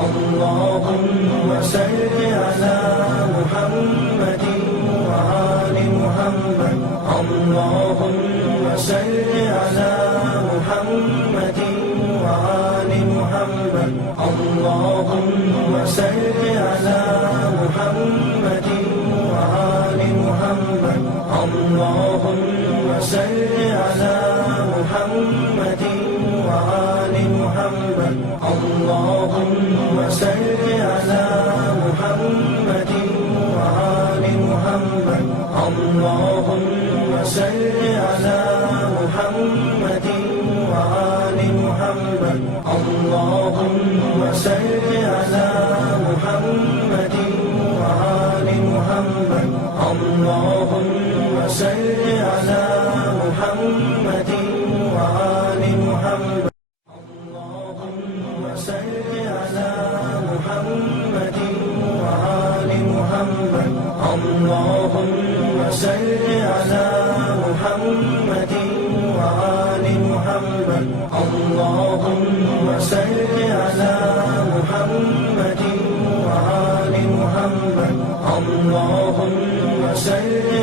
اللهم صل على محمد وآل محمد. اللهم صل على محمد وآل محمد. اللهم صل على محمد وآل محمد. اللهم صل على محمد وآل محمد. اللهم صل على محمد وآل محمد. اللهم صل على محمد وآل محمد. اللهم صل على محمد وآل محمد. اللهم صل على محمد وآل محمد. اللهم صل على محمد وآل محمد. اللهم صل على محمد وآل محمد. اللهم صل على محمد وآل محمد. اللهم صل